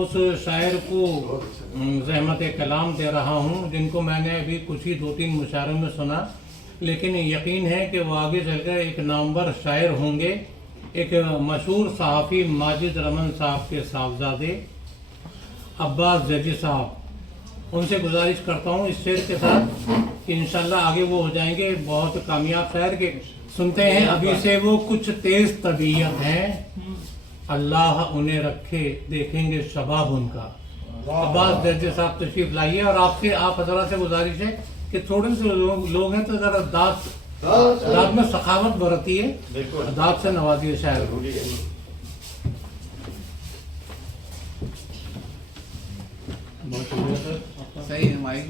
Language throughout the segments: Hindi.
उस शायर को ज़हमत कलाम दे रहा हूँ जिनको मैंने अभी कुछ ही 2-3 मुशायरों में सुना, लेकिन यकीन है कि वो आगे चलकर एक नामवर शायर होंगे। एक मशहूर सहाफ़ी माजिद रमन साहब के साहबजादे अब्बास जजी साहब, उनसे गुजारिश करता हूँ इस शेर के साथ कि इंशाल्लाह आगे वो हो जाएंगे बहुत कामयाब शायर के। सुनते हैं अभी से वो कुछ तेज तबीयत है, अल्लाह उन्हें रखे देखेंगे शबाब उनका। अब्बास जजी साहब तशरीफ लाइए और आपसे आप हजरा से गुजारिश है कि थोड़े से लोग हैं तो जरा दाद में सखावत बरती है, दाद से नवाजिए शायर को। सही है माइक,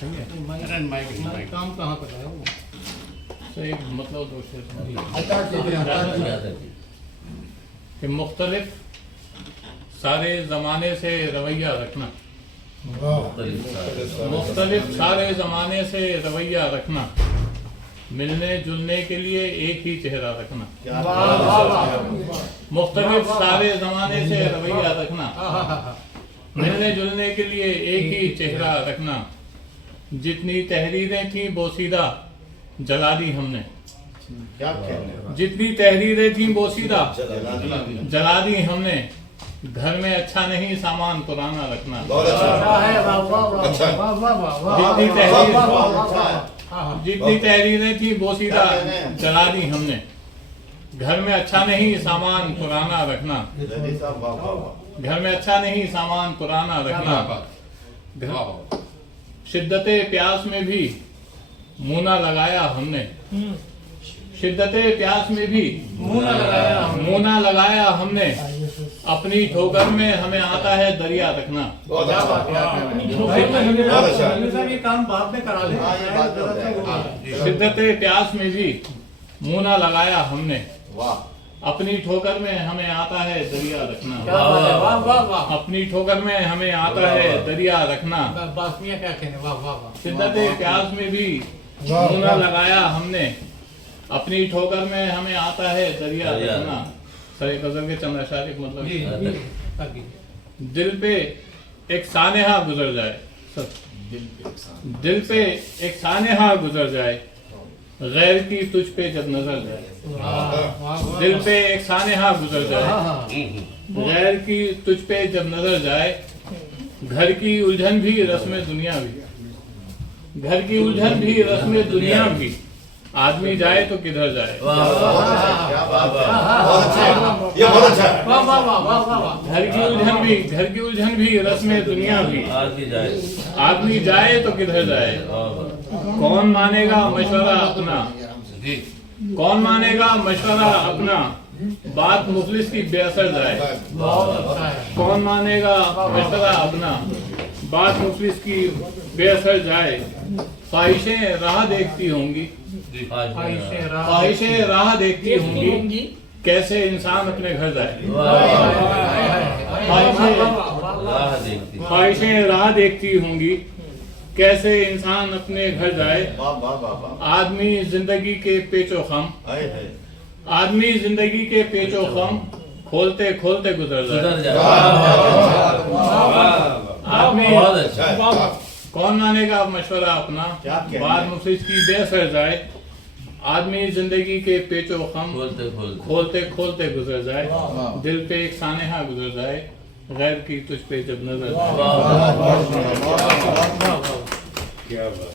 सही है। माइक काम कहाँ तक है वो सही, मतलब दो शेर कि मुख्तलिफ सारे ज़माने से रवैया रखना, मुख्तलिफ सारे ज़माने से रवैया रखना, मिलने जुलने के लिए एक ही चेहरा रखना। मुख्तलिफ सारे ज़माने से रवैया रखना, मिलने जुलने के लिए एक ही चेहरा रखना। जितनी तहरीरें थी बोसीदा जला दी हमने, जितनी तहरीरें थी बोसीदा जला दी हमने। घर में अच्छा नहीं सामान पुराना रखना। जितनी तहरीरें थी बोसीदा जला दी हमने। घर में अच्छा नहीं सामान पुराना रखना, घर में अच्छा नहीं सामान पुराना रखना। शिद्दते प्यास में भी मुना लगाया हमने, शिद्दते प्यास में भी मुना लगाया हमने। अपनी ठोकर में हमें आता है दरिया रखना। काम बाप ने करा ले। शिद्दते प्यास में भी मुना लगाया हमने। अपनी ठोकर में हमें आता है दरिया रखना। अपनी ठोकर में हमें आता है दरिया रखना। क्या कहने, वाह वाह वाह। शिद्दते प्यास में भी मुना लगाया हमने। अपनी ठोकर में हमें आता है दरिया रखना। सही गजल के चंद अशार मतलब दिल पे एक सानेहा गुजर जाए, दिल पे एक सानेहा गुजर जाए, गैर की तुझ पे जब नजर जाए। दिल पे एक सानेहा गुजर जाए, गैर की तुझ पे जब नजर जाए। घर की उलझन भी रस्म दुनिया भी, घर की उलझन भी रस्म दुनिया भी। आदमी जाए तो किधर जाए। घर की उलझन भी रस्म दुनिया भी। आदमी जाए तो किधर जाए। कौन मानेगा मशवरा अपना, कौन मानेगा मशवरा अपना। बात मुखलिस की बेअसर जाए। कौन मानेगा मशवरा अपना, बात मुखलिस की बेअसर जाए। ख्वाहिशें राह देखती होंगी, ख्वाहिशें राह देखती होंगी। कैसे इंसान अपने घर जाए। ख्वाहिशें राह देखती होंगी। कैसे इंसान अपने घर जाए। आदमी जिंदगी के पेचो खम, आदमी जिंदगी के पेचो खम खोलते खोलते गुजर जाए। आदमी कौन मानेगा मशवरा अपना, बात मुफलिस की बेअसर जाए। आदमी जिंदगी के पेचो खम खोलते खोलते गुजर जाए। दिल पे एक सानेहा गुजर जाए, गैर की तुझ पे जब नजर जाए।